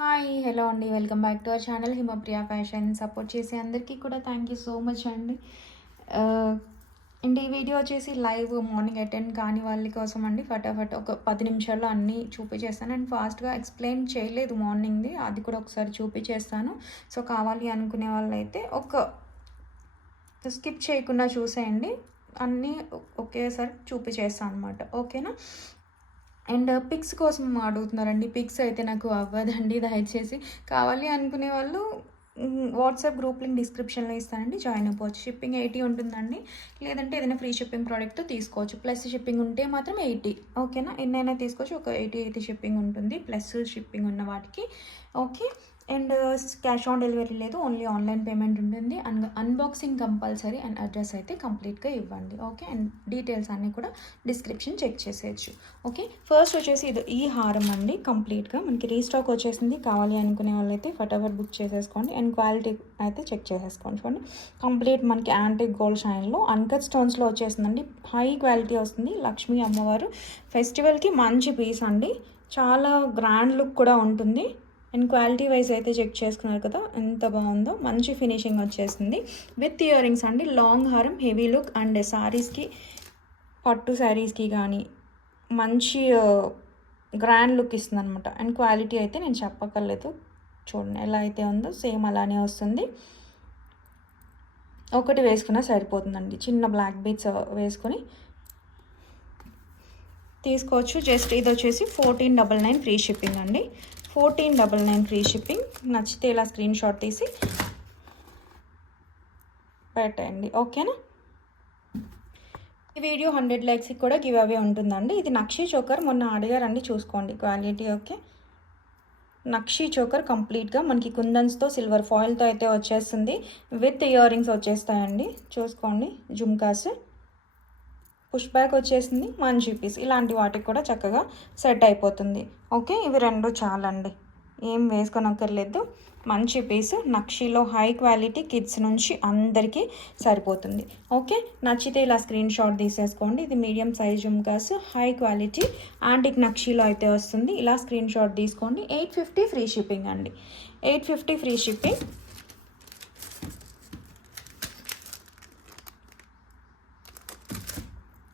Hi hello అండి. Welcome back to our channel Himapriya fashion support చేసే అందరికీ కూడా థ్యాంక్ యూ సో మచ్ అండి. అండ్ ఈ వీడియో వచ్చేసి లైవ్ మార్నింగ్ అటెండ్ కాని వాళ్ళ కోసం అండి. ఫటాఫట్ ఒక పది నిమిషాల్లో అన్నీ చూపించేస్తాను. అండ్ ఫాస్ట్గా ఎక్స్ప్లెయిన్ చేయలేదు మార్నింగ్ది అది కూడా ఒకసారి చూపించేస్తాను. సో కావాలి అనుకునే వాళ్ళైతే ఒక స్కిప్ చేయకుండా చూసేయండి. అన్నీ ఒకేసారి చూపించేస్తాను అనమాట ఓకేనా అండ్ పిక్స్ కోసం అడుగుతున్నారండి. పిక్స్ అయితే నాకు అవ్వదండి దయచేసి. కావాలి అనుకునే వాళ్ళు వాట్సాప్ గ్రూప్ లింక్ డిస్క్రిప్షన్లో ఇస్తానండి. జాయిన్ అయిపోవచ్చు. షిప్పింగ్ ఎయిటీ ఉంటుందండి. లేదంటే ఏదైనా ఫ్రీ షిప్పింగ్ ప్రోడక్ట్తో తీసుకోవచ్చు. ప్లస్ షిప్పింగ్ ఉంటే మాత్రం ఎయిటీ. ఓకేనా? ఎన్నైనా తీసుకోవచ్చు. ఒక ఎయిటీ ఎయిటీ షిప్పింగ్ ఉంటుంది. ప్లస్ షిప్పింగ్ ఉన్న వాటికి. Okay? And cash on delivery లేదు ఓన్లీ ఆన్లైన్ పేమెంట్ ఉంటుంది. And unboxing compulsory and address అయితే కంప్లీట్గా ఇవ్వండి ఓకే? అండ్ డీటెయిల్స్ అన్నీ కూడా డిస్క్రిప్షన్ చెక్ చేసేయచ్చు ఓకే? ఫస్ట్ వచ్చేసి ఇది ఈ హారం అండి కంప్లీట్గా. మనకి రీస్టాక్ వచ్చేసింది కావాలి అనుకునే వాళ్ళైతే ఫటాఫట్ బుక్ చేసేసుకోండి. అండ్ క్వాలిటీ అయితే చెక్ చేసేసుకోండి చూడండి. కంప్లీట్ మనకి యాంటిక్ గోల్డ్ షైన్లో అన్కట్ స్టోన్స్లో వచ్చేసిందండి. హై క్వాలిటీ వస్తుంది. లక్ష్మీ అమ్మవారు. ఫెస్టివల్కి మంచి పీస్ అండి. చాలా గ్రాండ్ లుక్ కూడా ఉంటుంది. అండ్ క్వాలిటీ వైజ్ అయితే చెక్ చేసుకున్నారు కదా ఎంత బాగుందో. మంచి ఫినిషింగ్ వచ్చేసింది. విత్ ఇయర్ రింగ్స్ అండి లాంగ్ హారం హెవీ లుక్ అండ్ శారీస్కి పట్టు శారీస్కి కానీ మంచి గ్రాండ్ లుక్ ఇస్తుంది అనమాట అండ్ క్వాలిటీ అయితే నేను చెప్పక్కర్లేదు. చూడండి ఎలా అయితే ఉందో సేమ్ అలానే వస్తుంది. ఒకటి వేసుకున్నా సరిపోతుందండి. చిన్న బ్లాక్ బీట్స్ వేసుకొని తీసుకోవచ్చు. జస్ట్ ఇది వచ్చేసి fourteen double nine free shipping అండి. Fourteen double nine free shipping. నచ్చితే ఇలా స్క్రీన్ షాట్ తీసి పెట్టండి. ఓకేనా? ఈ వీడియో హండ్రెడ్ లైక్స్కి కూడా గివ్ అవే ఉంటుందండి. ఇది నక్షీ చోకర్ మొన్న అడిగారండి చూసుకోండి క్వాలిటీ ఓకే? నక్షీ చోకర్ కంప్లీట్గా మనకి కుందన్స్తో సిల్వర్ ఫాయిల్తో అయితే వచ్చేస్తుంది. విత్ ఇయర్ రింగ్స్ వచ్చేస్తాయండి. చూసుకోండి. జుమ్కాస్. పుష్ బ్యాక్ వచ్చేసింది మంచి పీస్ ఇలాంటి వాటికి కూడా చక్కగా సెట్ అయిపోతుంది. ఓకే ఇవి రెండు చాలండి. ఏం వేసుకోనక్కర్లేదు. మంచి పీస్ నక్షీలో హై క్వాలిటీ కిడ్స్ నుంచి అందరికీ సరిపోతుంది. ఓకే నచ్చితే ఇలా స్క్రీన్ షాట్ తీసేసుకోండి. ఇది medium size jhumkas high quality antique నక్షీలో అయితే వస్తుంది. ఇలా స్క్రీన్ షాట్ తీసుకోండి. ఎయిట్ ఫిఫ్టీ ఫ్రీ షిప్పింగ్ అండి. Eight fifty free shipping.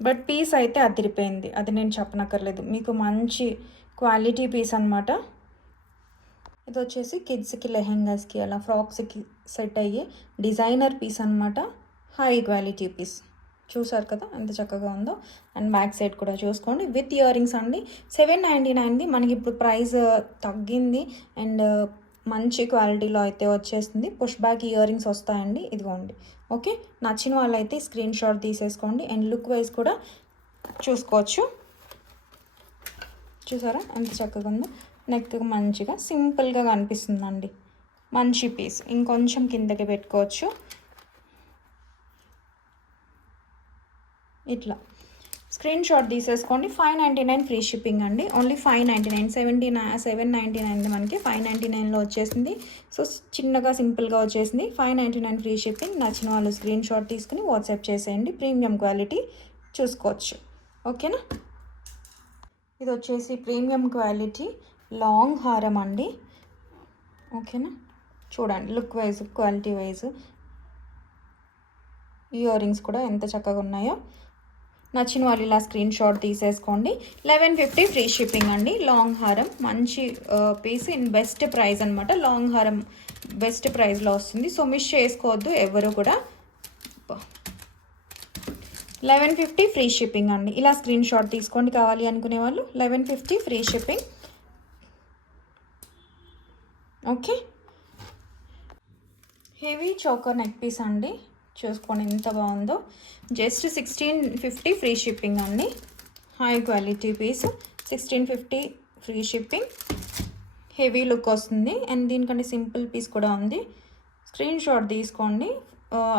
But piece అయితే అదిరిపోయింది. అది నేను చెప్పనక్కర్లేదు. మీకు మంచి క్వాలిటీ పీస్ అనమాట ఇది వచ్చేసి కిడ్స్కి లెహెంగాస్కి అలా ఫ్రాక్స్కి సెట్ అయ్యే డిజైనర్ పీస్ అనమాట హై క్వాలిటీ పీస్. చూసారు కదా ఎంత చక్కగా ఉందో. అండ్ బ్యాక్ సైడ్ కూడా చూసుకోండి. విత్ ఇయర్ రింగ్స్ అండి. సెవెన్ నైంటీ నైన్ది. మనకి ఇప్పుడు ప్రైస్ తగ్గింది. అండ్ మంచి క్వాలిటీలో అయితే వచ్చేస్తుంది. పుష్ బ్యాక్ ఇయర్ రింగ్స్ వస్తాయండి. ఇదిగోండి. ఓకే? నచ్చిన వాళ్ళైతే స్క్రీన్ షాట్ తీసేసుకోండి. అండ్ లుక్ వైజ్ కూడా చూసుకోవచ్చు. చూసారా? ఎంత చక్కగా ఉందో. నెక్ మంచిగా సింపుల్గా కనిపిస్తుందండి. మంచి పీస్. ఇంకొంచెం కిందకి పెట్టుకోవచ్చు. ఇట్లా. స్క్రీన్ షాట్ తీసేసుకోండి. Five ninety nine free shipping అండి. Only five ninety nine seventy nine seven ninety nine మనకి ఫైవ్ నైంటీ నైన్లో వచ్చేసింది. సో చిన్నగా సింపుల్గా వచ్చేసింది. Five ninety nine free shipping. నచ్చిన వాళ్ళు స్క్రీన్ షాట్ తీసుకుని వాట్సాప్ చేసేయండి. ప్రీమియం క్వాలిటీ చూసుకోవచ్చు. ఓకేనా? ఇది వచ్చేసి ప్రీమియం క్వాలిటీ లాంగ్ హారం అండి. ఓకేనా? చూడండి look wise quality wise. Ear rings కూడా ఎంత చక్కగా ఉన్నాయో. నచ్చిన వాళ్ళు ఇలా స్క్రీన్ షాట్ తీసేసుకోండి. లెవెన్ ఫిఫ్టీ ఫ్రీ షిప్పింగ్ అండి. లాంగ్ హారం మంచి పీస్ ఇన్ బెస్ట్ ప్రైస్ అనమాట లాంగ్ హారం బెస్ట్ ప్రైస్లో వస్తుంది. సో మిస్ చేసుకోవద్దు ఎవరు కూడా. లెవెన్ ఫిఫ్టీ ఫ్రీ షిప్పింగ్ అండి. ఇలా స్క్రీన్ షాట్ తీసుకోండి కావాలి అనుకునే వాళ్ళు. Eleven fifty free shipping okay heavy choker neck piece అండి. చూసుకోండి ఎంత బాగుందో. Just sixteen fifty free shipping అండి. High quality piece sixteen fifty free shipping heavy look వస్తుంది. అండ్ దీనికంటే సింపుల్ పీస్ కూడా ఉంది. స్క్రీన్ షాట్ తీసుకోండి.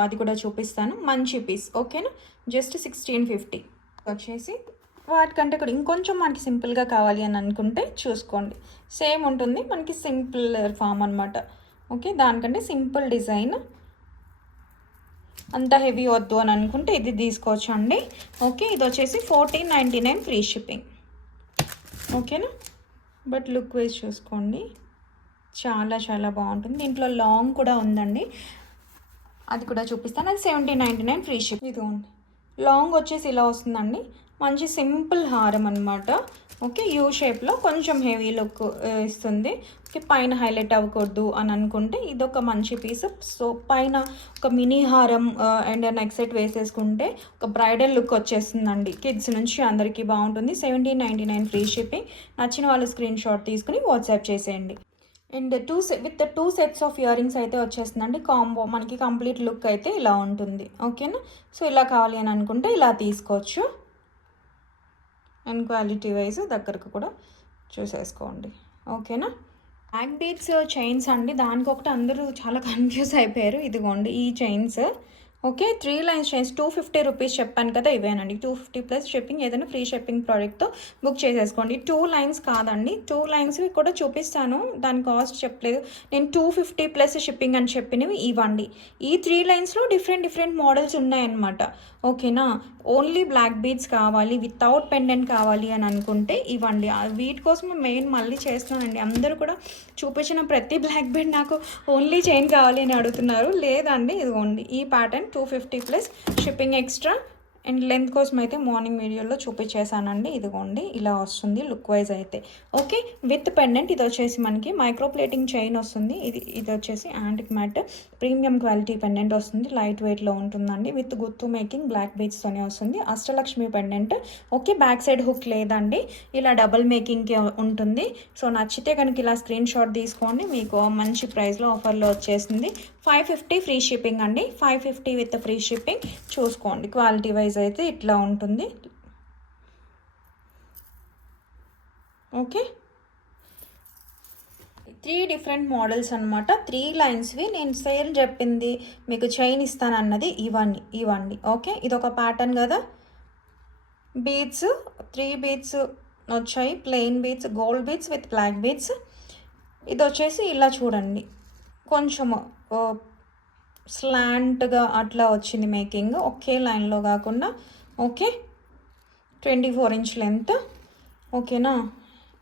అది కూడా చూపిస్తాను. మంచి పీస్ ఓకేనా జస్ట్ సిక్స్టీన్ ఫిఫ్టీ వచ్చేసి వాటికంటే కూడా ఇంకొంచెం మనకి సింపుల్గా కావాలి అని అనుకుంటే చూసుకోండి. సేమ్ ఉంటుంది. మనకి సింపుల్ ఫామ్ అనమాట ఓకే దానికంటే సింపుల్ డిజైన్ అంత హెవీ వద్దు అని అనుకుంటే ఇది తీసుకోవచ్చు అండి ఓకే ఇది వచ్చేసి fourteen ninety nine free shipping. ఓకేనా? బట్ లుక్ వైజ్ చూసుకోండి. చాలా చాలా బాగుంటుంది. దీంట్లో లాంగ్ కూడా ఉందండి. అది కూడా చూపిస్తాను. అది seventeen ninety nine free ship. ఇదిగోండి. లాంగ్ వచ్చేసి ఇలా వస్తుందండి. మంచి సింపుల్ హారం అనమాట ఓకే యూ షేప్లో కొంచెం హెవీ లుక్ ఇస్తుంది. ఓకే పైన హైలైట్ అవ్వకూడదు అని అనుకుంటే ఇది ఒక మంచి పీస్. సో పైన ఒక మినీ హారం అండ్ నెక్ సెట్ వేసేసుకుంటే ఒక బ్రైడల్ లుక్ వచ్చేస్తుందండి. కిడ్స్ నుంచి అందరికీ బాగుంటుంది. Seventeen ninety nine free shipping. నచ్చిన వాళ్ళు స్క్రీన్ షాట్ తీసుకుని వాట్సాప్ చేసేయండి. అండ్ టూ సె with two sets of ear rings అయితే వచ్చేస్తుందండి. కాంబో మనకి కంప్లీట్ లుక్ అయితే ఇలా ఉంటుంది. ఓకేనా? సో ఇలా కావాలి అని అనుకుంటే ఇలా తీసుకోవచ్చు. అండ్ క్వాలిటీ వైజ్ దగ్గరకు కూడా చూసేసుకోండి. ఓకేనా? బ్యాక్ బీట్స్ చైన్స్ అండి. దానికి ఒకటి అందరూ చాలా కన్ఫ్యూజ్ అయిపోయారు. ఇదిగోండి ఈ chains okay three lines chains two fifty rupees చెప్పాను కదా ఇవేనండి. టూ ఫిఫ్టీ ప్లస్ షిప్పింగ్ ఏదైనా ఫ్రీ షిప్పింగ్ ప్రోడక్ట్తో బుక్ చేసేసుకోండి. టూ లైన్స్ కాదండి. టూ లైన్స్ కూడా చూపిస్తాను. దాని కాస్ట్ చెప్పలేదు. నేను టూ ఫిఫ్టీ ప్లస్ షిప్పింగ్ అని చెప్పినవి ఇవ్వండి. ఈ త్రీ లైన్స్లో డిఫరెంట్ డిఫరెంట్ మోడల్స్ ఉన్నాయన్నమాట. ఓకేనా ఓన్లీ బ్లాక్ బీడ్స్ కావాలి వితౌట్ పెండెంట్ కావాలి అని అనుకుంటే ఇవ్వండి. వీటి కోసం మెయిన్ మళ్ళీ చేస్తున్నానండి. అందరూ కూడా చూపించిన ప్రతి బ్లాక్ బీడ్ నాకు ఓన్లీ చైన్ కావాలి అని అడుగుతున్నారు. లేదండి ఇదిగోండి. ఈ pattern two fifty plus shipping extra and length కోసం అయితే మార్నింగ్ వీడియోలో చూపించేసానండి ఇదిగోండి ఇలా వస్తుంది లుక్ వైజ్ అయితే. ఓకే విత్ పెండెంట్ ఇది వచ్చేసి మనకి మైక్రోప్లేటింగ్ చైన్ వస్తుంది. ఇది ఇది వచ్చేసి antique matte premium quality pendant వస్తుంది. లైట్ వెయిట్లో ఉంటుందండి. విత్ గుత్తు మేకింగ్ బ్లాక్ బీచ్తోనే వస్తుంది. Ashtalakshmi pendant okay back side hook లేదండి. ఇలా డబల్ మేకింగ్కి ఉంటుంది. సో నచ్చితే కనుక ఇలా స్క్రీన్ షాట్ తీసుకోండి. మీకు మంచి ప్రైస్లో ఆఫర్లో వచ్చేసింది. ఫైవ్ ఫిఫ్టీ ఫ్రీ షిప్పింగ్ అండి. Five fifty with free shipping. చూసుకోండి. క్వాలిటీ వైజ్ అయితే ఇట్లా ఉంటుంది. ఓకే. త్రీ డిఫరెంట్ మోడల్స్ అనమాట త్రీ లైన్స్వి నేను సేల్ చెప్పింది. మీకు చైన్ ఇస్తానన్నది ఇవన్నీ ఇవ్వండి ఓకే. ఇది ఒక ప్యాటర్న్ కదా. బీడ్స్ త్రీ బీడ్స్ వచ్చాయి. Plain beads gold beads with black beads ఇది వచ్చేసి ఇలా చూడండి. కొంచెము స్లాంట్గా అట్లా వచ్చింది మేకింగ్. ఒకే లైన్లో కాకుండా. Okay twenty four inch length. ఓకేనా?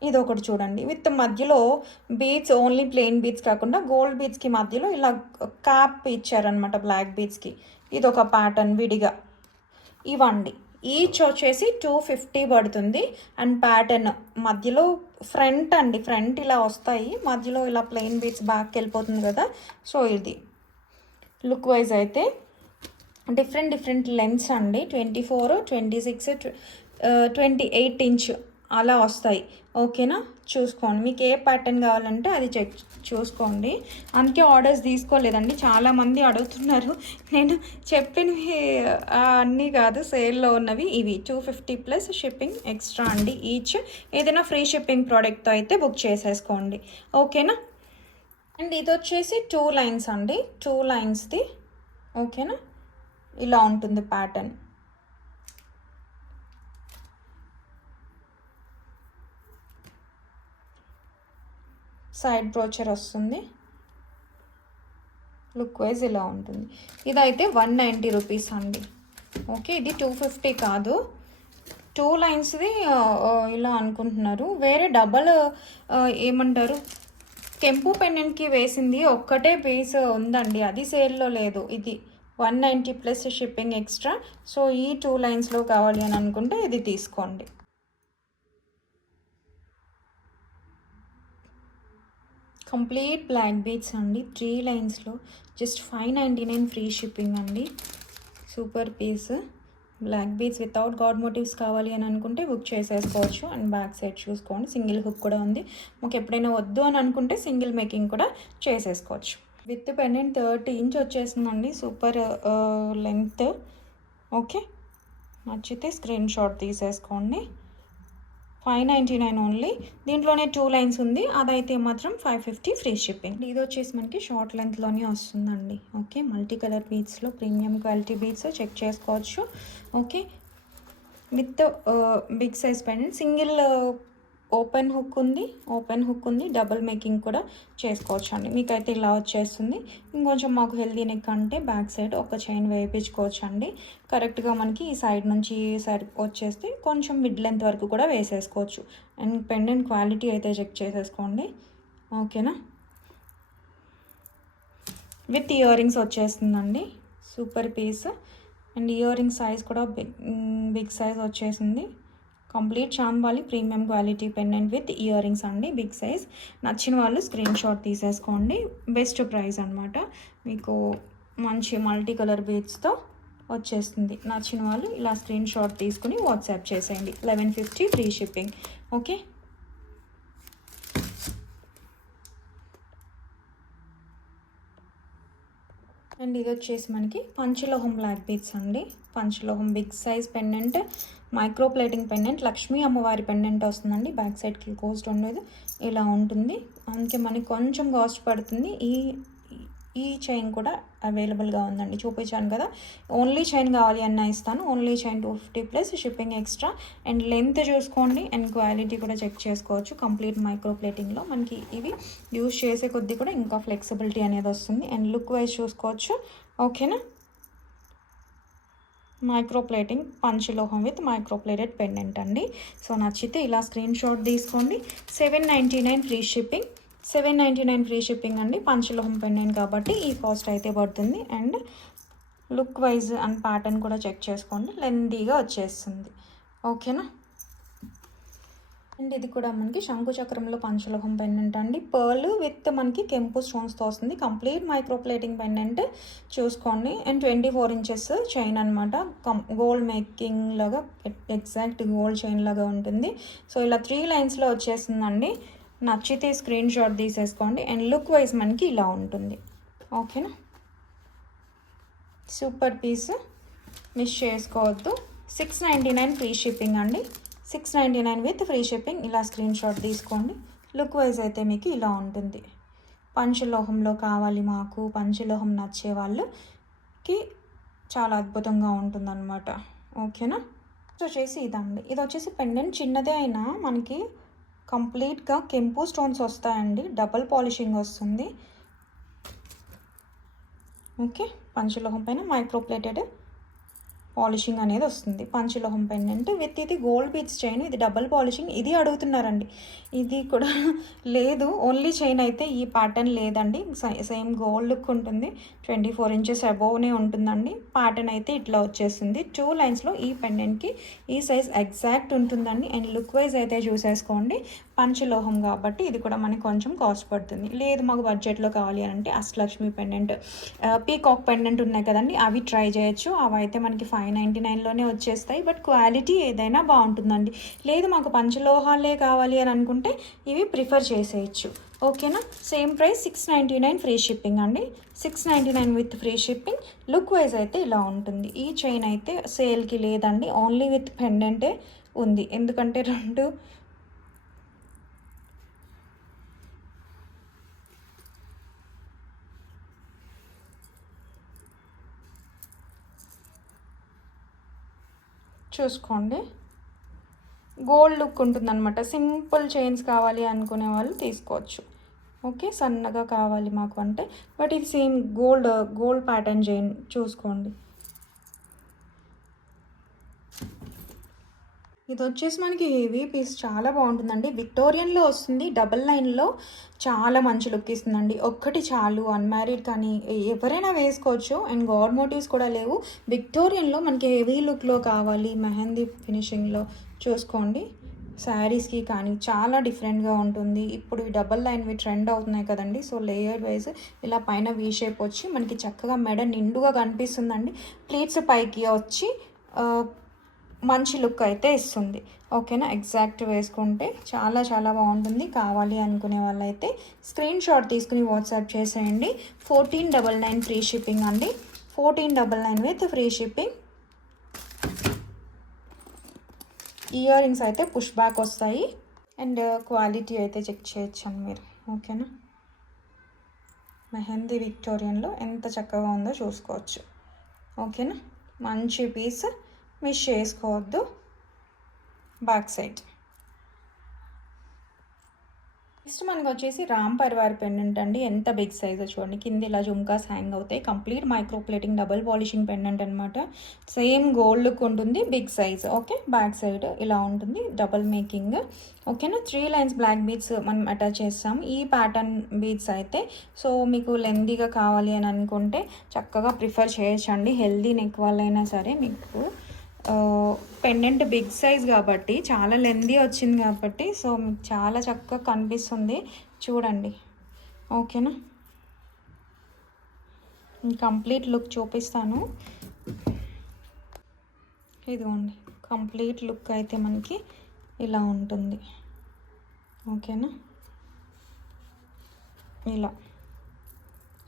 ఇది ఒకటి చూడండి. విత్ మధ్యలో బీచ్ ఓన్లీ ప్లెయిన్ బీచ్ కాకుండా గోల్డ్ బీచ్కి మధ్యలో ఇలా క్యాప్ ఇచ్చారనమాట బ్లాక్ బీచ్కి ఇది ఒక ప్యాటర్న్ విడిగా. ఇవ్వండి. ఈచ్ వచ్చేసి టూ ఫిఫ్టీ పడుతుంది. అండ్ ప్యాటర్న్ మధ్యలో ఫ్రంట్ అండి ఫ్రంట్ ఇలా వస్తాయి. మధ్యలో ఇలా ప్లెయిన్ బీట్స్ బ్యాక్ వెళ్ళిపోతుంది కదా. సో ఇది. లుక్ వైజ్ అయితే డిఫరెంట్ డిఫరెంట్ లెన్స్ అండి. Twenty four twenty six twenty eight inch అలా వస్తాయి. ఓకేనా? చూసుకోండి. మీకు ఏ ప్యాటర్న్ కావాలంటే అది చెక్ చూసుకోండి. అందుకే ఆర్డర్స్ తీసుకోలేదండి. చాలామంది అడుగుతున్నారు. నేను చెప్పినవి అన్నీ కాదు. సేల్లో ఉన్నవి ఇవి. Two fifty plus shipping extra అండి ఈచ్ ఏదైనా ఫ్రీ షిప్పింగ్ ప్రోడక్ట్తో అయితే బుక్ చేసేసుకోండి. ఓకేనా? అండ్ ఇది వచ్చేసి టూ లైన్స్ అండి. టూ లైన్స్ది ఓకేనా? ఇలా ఉంటుంది ప్యాటర్న్ సైడ్ బ్రోచర్ వస్తుంది. లుక్ వైజ్ ఇలా ఉంటుంది. ఇదైతే వన్ నైంటీ రూపీస్ అండి. ఓకే ఇది టూ ఫిఫ్టీ కాదు. టూ లైన్స్ది ఇలా అనుకుంటున్నారు. వేరే డబల్ ఏమంటారు? కెంపు పెండెంట్కి వేసింది. ఒక్కటే పీస్ ఉందండి. అది సేల్లో లేదు. ఇది one ninety plus shipping extra. So ఈ టూ లైన్స్లో కావాలి అని అనుకుంటే ఇది తీసుకోండి. కంప్లీట్ బ్లాక్ బీట్స్ అండి. త్రీ లైన్స్లో just five ninety nine free shipping అండి. Super piece. Black beads without god motifs కావాలి అని అనుకుంటే బుక్ చేసేసుకోవచ్చు. అండ్ బ్యాక్ సైడ్ చూసుకోండి. సింగిల్ హుక్ కూడా ఉంది. మాకు ఎప్పుడైనా వద్దు అని అనుకుంటే సింగిల్ మేకింగ్ కూడా చేసేసుకోవచ్చు. విత్ పెండెంట్ థర్టీ ఇంచ్ వచ్చేసిందండి. Super length. ఓకే. నచ్చితే స్క్రీన్ షాట్ తీసేసుకోండి. Five ninety nine only. దీంట్లోనే టూ లైన్స్ ఉంది. అదైతే మాత్రం ఫైవ్ ఫిఫ్టీ ఫ్రీ షిప్పింగ్. ఇది వచ్చేసి మనకి షార్ట్ లెంత్లోనే వస్తుందండి. ఓకే మల్టీ కలర్ బీడ్స్లో ప్రీమియం క్వాలిటీ బీడ్స్ చెక్ చేసుకోవచ్చు. Okay with big size pendant single open hook ఉంది ఓపెన్ హుక్ ఉంది డబుల్ మేకింగ్ కూడా చేసుకోవచ్చు అండి. మీకైతే ఇలా వచ్చేస్తుంది. ఇంకొంచెం మాకు హెల్దీ నెక్ అంటే బ్యాక్ సైడ్ ఒక చైన్ వేయించుకోవచ్చు అండి. కరెక్ట్గా మనకి ఈ సైడ్ నుంచి ఈ సైడ్ వచ్చేస్తే కొంచెం మిడ్ లెంత్ వరకు కూడా వేసేసుకోవచ్చు. అండ్ పెండెంట్ క్వాలిటీ అయితే చెక్ చేసేసుకోండి. ఓకేనా? విత్ ఇయర్ రింగ్స్ వచ్చేస్తుందండి. Super piece. And ear ring size కూడా బిగ్ బిగ్ సైజ్ వచ్చేసింది. Complete chandbali premium quality pendant with ear rings అండి బిగ్ సైజ్. నచ్చిన వాళ్ళు స్క్రీన్ షాట్ తీసేసుకోండి. బెస్ట్ ప్రైస్ అనమాట మీకు మంచి మల్టీ కలర్ బీడ్స్తో వచ్చేస్తుంది. నచ్చిన వాళ్ళు ఇలా స్క్రీన్ షాట్ తీసుకుని వాట్సాప్ చేసేయండి. Eleven fifty free shipping. Okay? And ఇది వచ్చేసి మనకి పంచలోహం బ్లాక్ బీట్స్ అండి. పంచలోహం big size pendant micro plating pendant Lakshmi అమ్మవారి పెండెంట్ వస్తుందండి. బ్యాక్ సైడ్కి కోస్ట్ ఉండేది. ఇలా ఉంటుంది. అందుకే మనకి కొంచెం కాస్ట్ పడుతుంది. ఈ ఈ చైన్ కూడా అవైలబుల్గా ఉందండి. చూపించాను కదా. ఓన్లీ చైన్ కావాలి అన్న ఇస్తాను. Only chain two fifty plus shipping extra. And length చూసుకోండి. అండ్ క్వాలిటీ కూడా చెక్ చేసుకోవచ్చు. కంప్లీట్ మైక్రో ప్లేటింగ్లో మనకి ఇవి యూజ్ చేసే కొద్దీ కూడా ఇంకా ఫ్లెక్సిబిలిటీ అనేది వస్తుంది. అండ్ లుక్ వైజ్ చూసుకోవచ్చు. ఓకేనా? మైక్రో ప్లేటింగ్ పంచలోహం విత్ మైక్రో ప్లేటెడ్ పెండెంట్ అండి. సో నచ్చితే ఇలా స్క్రీన్ షాట్ తీసుకోండి. Seven ninety nine free shipping. Seven ninety nine free shipping అండి. పంచలోహం పెండెంట్ కాబట్టి ఈ కాస్ట్ అయితే పడుతుంది. And look wise and pattern కూడా చెక్ చేసుకోండి. లెందీగా వచ్చేస్తుంది. ఓకేనా? అండ్ ఇది కూడా మనకి శంకు చక్రంలో పంచలోహం పెండెంట్ అండి. పర్ల్ విత్ మనకి కెంపు స్టోన్స్తో వస్తుంది. కంప్లీట్ మైక్రో ప్లేటింగ్ పెండెంట్ చూసుకోండి. And twenty four inches chain అనమాట కం గోల్డ్ మేకింగ్ లాగా ఎగ్జాక్ట్ గోల్డ్ చైన్ లాగా ఉంటుంది. సో ఇలా త్రీ లైన్స్లో వచ్చేసిందండి నచ్చితే స్క్రీన్ షాట్ తీసేసుకోండి అండ్ లుక్ వైజ్ మనకి ఇలా ఉంటుంది. ఓకేనా సూపర్ పీస్ మిస్ చేసుకోవద్దు. Six ninety nine free shipping అండి. Six ninety nine with free shipping ఇలా స్క్రీన్ షాట్ తీసుకోండి. లుక్ వైజ్ అయితే మీకు ఇలా ఉంటుంది. పంచలోహంలో కావాలి మాకు. పంచలోహం నచ్చే వాళ్ళకి చాలా అద్భుతంగా ఉంటుందన్నమాట. ఓకేనా వచ్చేసి ఇదండి. ఇది వచ్చేసి పెండెంట్ చిన్నదే అయినా మనకి కంప్లీట్గా కెంపు స్టోన్స్ వస్తాయండి. డబల్ పాలిషింగ్ వస్తుంది. ఓకే పంచలోహం పైన మైక్రోప్లేటెడ్ పాలిషింగ్ అనేది వస్తుంది. పంచలోహం పెండెంట్ విత్ ఇది గోల్డ్ బీచ్ చైన్ ఇది డబల్ పాలిషింగ్ ఇది అడుగుతున్నారండి. ఇది కూడా లేదు ఓన్లీ చైన్ అయితే ఈ ప్యాటర్న్ లేదండి. సేమ్ గోల్డ్ లుక్ ఉంటుంది. ట్వంటీ ఫోర్ ఇంచెస్ అబోవ్నే ఉంటుందండి. ప్యాటర్న్ అయితే ఇట్లా వచ్చేస్తుంది. టూ లైన్స్లో ఈ పెండెంట్కి ఈ సైజ్ ఎగ్జాక్ట్ ఉంటుందండి. అండ్ లుక్ వైజ్ అయితే చూసేసుకోండి. పంచలోహం కాబట్టి ఇది కూడా మనకి కొంచెం కాస్ట్ పడుతుంది. లేదు మాకు బడ్జెట్లో కావాలి అని అంటే అష్టలక్ష్మి పెండెంట్ పీకాక్ పెండెంట్ ఉన్నాయి కదండి అవి ట్రై చేయొచ్చు. అవి అయితే మనకి ఫైవ్ నైంటీ నైన్లోనే వచ్చేస్తాయి. బట్ క్వాలిటీ ఏదైనా బాగుంటుందండి. లేదు మాకు పంచలోహాలే కావాలి అని అనుకుంటే ఇవి ప్రిఫర్ చేసేయచ్చు. ఓకేనా same price six ninety nine free shipping అండి. Six ninety nine with free shipping look wise అయితే ఇలా ఉంటుంది. ఈ చైన్ అయితే సేల్కి లేదండి. ఓన్లీ విత్ పెండెంటే ఉంది. ఎందుకంటే రెండు చూసుకోండి. గోల్డ్ లుక్ ఉంటుందన్నమాట. సింపుల్ చైన్స్ కావాలి అనుకునే వాళ్ళు తీసుకోవచ్చు. ఓకే సన్నగా కావాలి మాకు అంటే. బట్ ఇది same gold gold pattern chain చూసుకోండి. ఇది వచ్చేసి మనకి హెవీ పీస్ చాలా బాగుంటుందండి. విక్టోరియన్లో వస్తుంది. డబల్ లైన్లో చాలా మంచి లుక్ ఇస్తుందండి. ఒక్కటి చాలు అన్మ్యారీడ్ కానీ ఎవరైనా వేసుకోవచ్చు. అండ్ గాడ్ మోటివ్స్ కూడా లేవు. విక్టోరియన్లో మనకి హెవీ లుక్లో కావాలి. మెహందీ ఫినిషింగ్లో చూసుకోండి. శారీస్కి కానీ చాలా డిఫరెంట్గా ఉంటుంది. ఇప్పుడు ఈ డబల్ లైన్వి ట్రెండ్ అవుతున్నాయి కదండి. సో లేయర్ వైజ్ ఇలా పైన వీ షేప్ వచ్చి మనకి చక్కగా మెడ నిండుగా కనిపిస్తుందండి. ప్లీట్స్ పైకి వచ్చి మంచి లుక్ అయితే ఇస్తుంది. ఓకేనా? ఎగ్జాక్ట్ వేసుకుంటే చాలా చాలా బాగుంటుంది. కావాలి అనుకునే వాళ్ళైతే స్క్రీన్ షాట్ తీసుకుని వాట్సాప్ చేసేయండి. Fourteen double nine free shipping అండి. Fourteen double nine with free shipping. Ear rings అయితే పుష్ బ్యాక్ వస్తాయి. అండ్ క్వాలిటీ అయితే చెక్ చేయొచ్చండి మీరు. ఓకేనా? మెహందీ విక్టోరియన్లో ఎంత చక్కగా ఉందో చూసుకోవచ్చు. ఓకేనా? మంచి పీస్. మిస్ చేసుకోవద్దు. బ్యాక్ సైడ్ నెక్స్ట్ మనకు వచ్చేసి రామ్ పరివార్ పెండెంట్ అండి. ఎంత బిగ్ సైజ్ చూడండి. కింద ఇలా జుమ్కాస్ హ్యాంగ్ అవుతాయి. Complete micro plating double polishing pendant అనమాట సేమ్ గోల్డ్ లుక్ ఉంటుంది. Big size okay back side ఇలా ఉంటుంది. డబుల్ మేకింగ్ ఓకేనా త్రీ లైన్స్ బ్లాక్ బీడ్స్ మనం అటాచ్ చేస్తాం. ఈ ప్యాటర్న్ బీడ్స్ అయితే సో మీకు లెందీగా కావాలి అని అనుకుంటే చక్కగా ప్రిఫర్ చేయొచ్చండి. హెల్దీ నెక్ వాళ్ళైనా సరే మీకు పెండెంట్ బిగ్ సైజ్ కాబట్టి చాలా లెందీ వచ్చింది కాబట్టి సో మీకు చాలా చక్కగా కనిపిస్తుంది. చూడండి. ఓకేనా కంప్లీట్ లుక్ చూపిస్తాను. ఇదిగోండి. కంప్లీట్ లుక్ అయితే మనకి ఇలా ఉంటుంది. ఓకేనా ఇలా.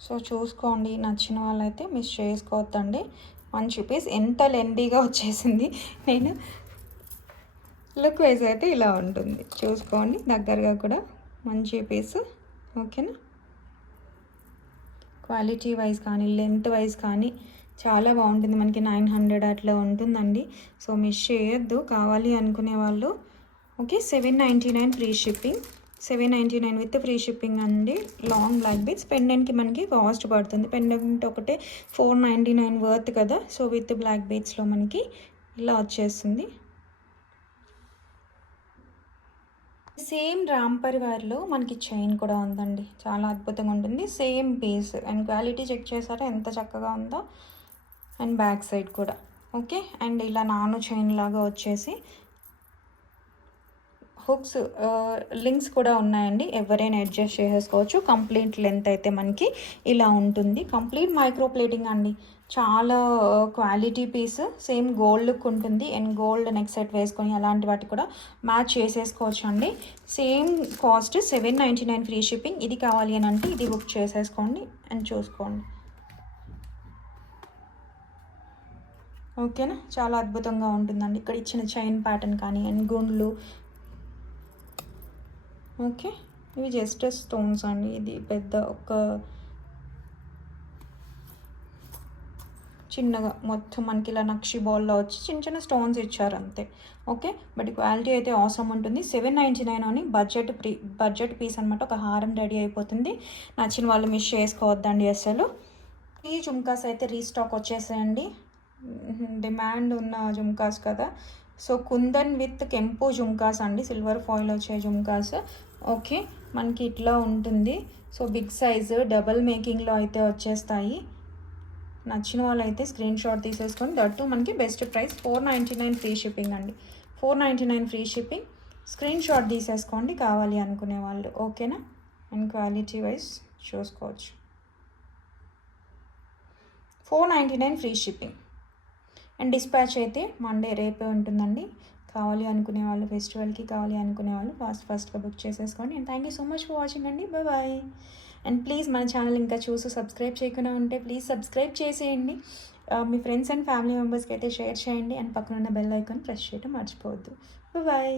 సో చూసుకోండి. నచ్చిన వాళ్ళైతే మిస్ చేసుకోవద్దండి. వన్ రూపీస్ ఎంత లెందీగా వచ్చేసింది. నేను లుక్ వైజ్ అయితే ఇలా ఉంటుంది. చూసుకోండి దగ్గరగా కూడా మంచి పీస్ ఓకేనా? క్వాలిటీ వైజ్ కానీ లెంత్ వైజ్ కానీ చాలా బాగుంటుంది. మనకి నైన్ హండ్రెడ్ అట్లా ఉంటుందండి. సో మిస్ చేయొద్దు. కావాలి అనుకునే వాళ్ళు okay seven ninety nine free shipping. Seven ninety nine with free shipping అండి. లాంగ్ బ్లాక్ బీట్స్ పెండెంట్కి మనకి కాస్ట్ పడుతుంది. పెండెంట్ ఒకటే ఫోర్ నైంటీ నైన్ వర్త్ కదా. సో విత్ బ్లాక్ బీట్స్లో మనకి ఇలా వచ్చేస్తుంది. సేమ్ రాంపర్ వారిలో మనకి చైన్ కూడా ఉందండి. చాలా అద్భుతంగా ఉంటుంది. Same piece and quality check చేశారా? ఎంత చక్కగా ఉందో. అండ్ బ్యాక్ సైడ్ కూడా. ఓకే అండ్ ఇలా నాను చైన్ లాగా వచ్చేసి హుక్స్ లింక్స్ కూడా ఉన్నాయండి. ఎవరైనా అడ్జస్ట్ చేసేసుకోవచ్చు. కంప్లీట్ లెంత్ అయితే మనకి ఇలా ఉంటుంది. కంప్లీట్ మైక్రో ప్లేటింగ్ అండి. చాలా quality piece. Same gold look ఉంటుంది. అండ్ గోల్డ్ నెక్ సెట్ వేసుకొని అలాంటి వాటి కూడా మ్యాచ్ చేసేసుకోవచ్చు అండి. Same cost seven ninety nine free shipping. ఇది కావాలి అని అంటే ఇది బుక్ చేసేసుకోండి అండ్ చూసుకోండి. ఓకేనా? చాలా అద్భుతంగా ఉంటుందండి. ఇక్కడ ఇచ్చిన చైన్ ప్యాటర్న్ కానీ అండ్ గుండ్లు ఓకే. ఇవి జస్ట్ స్టోన్స్ అండి. ఇది పెద్ద ఒక చిన్నగా మొత్తం మనకి ఇలా నక్షి బాల్లో వచ్చి చిన్న చిన్న స్టోన్స్ ఇచ్చారు అంతే. ఓకే. బట్ క్వాలిటీ అయితే అవసరం ఉంటుంది. సెవెన్ నైంటీ నైన్ అని బడ్జెట్ ప్రీ బడ్జెట్ పీస్ అనమాట ఒక హారం రెడీ అయిపోతుంది. నచ్చిన వాళ్ళు మిస్ చేసుకోవద్దండి అసలు ఈ జుమ్కాస్ అయితే రీస్టాక్ వచ్చేసాయండి. డిమాండ్ ఉన్న జుమ్కాస్ కదా. సో కుందన్ విత్ కెంపు జుమ్కాస్ అండి. సిల్వర్ ఫాయిల్ వచ్చే జుమ్కాస్. ఓకే మనకి ఇట్లా ఉంటుంది. సో బిగ్ సైజు డబల్ మేకింగ్లో అయితే వచ్చేస్తాయి. నచ్చిన వాళ్ళు అయితే స్క్రీన్ షాట్ తీసేసుకొని దట్టు మనకి best price four ninety nine free shipping అండి. Four ninety nine free shipping. Screen shot తీసేసుకోండి కావాలి అనుకునే వాళ్ళు. ఓకేనా? అండ్ క్వాలిటీ వైజ్ చూసుకోవచ్చు. Four ninety nine free shipping. And dispatch అయితే మండే రేపే ఉంటుందండి. కావాలి అనుకునే వాళ్ళు ఫెస్టివల్కి కావాలి అనుకునే వాళ్ళు ఫాస్ట్ ఫాస్ట్గా బుక్ చేసేసుకోండి. And thank you so much for watching అండి. బాయ్ అండ్ ప్లీజ్ మన ఛానల్ ఇంకా చూసి సబ్స్క్రైబ్ చేయకుండా ఉంటే ప్లీజ్ సబ్స్క్రైబ్ చేసేయండి. Uh, మీ ఫ్రెండ్స్ అండ్ ఫ్యామిలీ మెంబర్స్కి అయితే షేర్ చేయండి. అండ్ పక్కన ఉన్న బెల్ ఐకాన్ ప్రెస్ చేయడం మర్చిపోవద్దు. బాయ్